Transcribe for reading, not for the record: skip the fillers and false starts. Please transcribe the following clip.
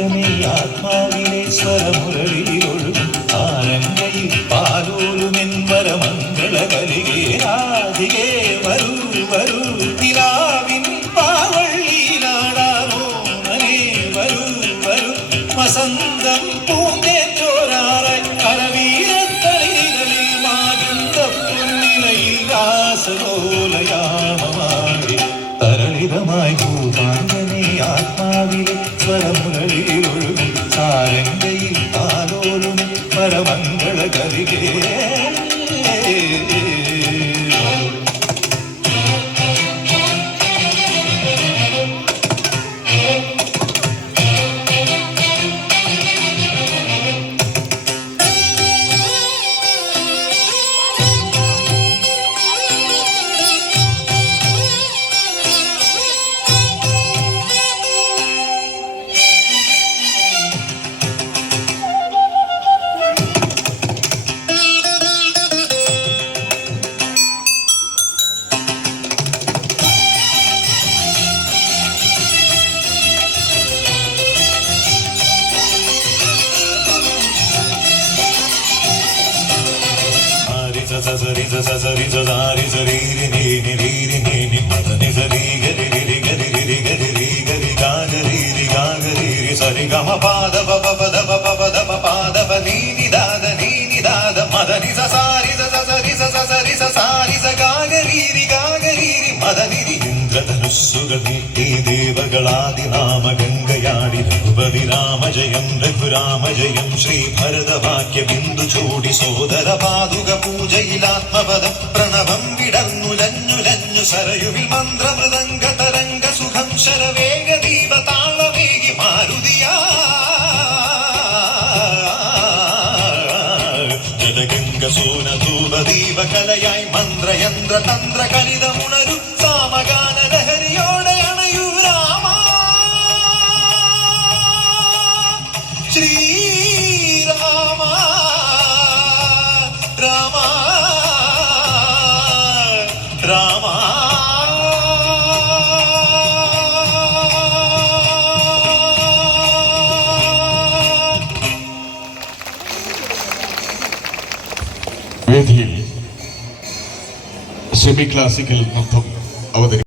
പൂങ്കാറ്റമേ ആത്മാവിലെ സ്വരമുരളിയിലൊഴുകും ആരംഗയിൽ പാലോലുമെൻ വരമംഗള കലികേ രാധികേ വരൂ വരൂ നിലാവിൻ പാവള്ളിയിലാടാമോ മനേ വരൂ വരൂ വസന്തം പൂന്തേറ്റോരാറായി കരവീരത്തളികളിൽ മാകന്ത പൊന്നിലയിൽ രാസലോലയാമമായി തരളിതമായി പൂങ്കാറ്റമേ ആത്മാവിലെ സ്വരമുരളിയിലൊഴുകും സാരംഗയിൽ പാലോലും പരമംഗള കലികേ Sari sa sari sa sari sari ni ni ni ni ni madani sari gari gari gari gari gari gari gari gari sari ga ma pa da pa pa da pa pa da pa pa da pa ni ni da madani sa sari sa sari sa sari sa sari sa ga gari madani ഇന്ദ്രധനുസ്സുകൾ നീട്ടി ദേവകളാദിനാമ ഗംഗയാടി രഘുപതി രാമജയം രഘുരാമജയം ശ്രീ ഭരതവാക്യ ബിന്ദു ചൂടി സോദര പാതുക പൂജയിലാത്മപദം പ്രണവം വിടർന്നുലഞ്ഞുലഞ്ഞു സരയുവിൽ മന്ത്രമൃദംഗ തരംഗ സുഖം ശരവേഗ ദീപ താളമേകി മാരുതിയാ ജലഗംഗ സോന ധൂപ ദീപ കലയായി മന്ത്രയന്ത്ര തന്ത്ര കലിതമുണരു സാമഗാന ലഹരിയോടെ അണയൂ രാമ ശ്രീരാമ രാമ രാമ വേദിയിൽ semi classical നൃത്തം അവതരിക്കും.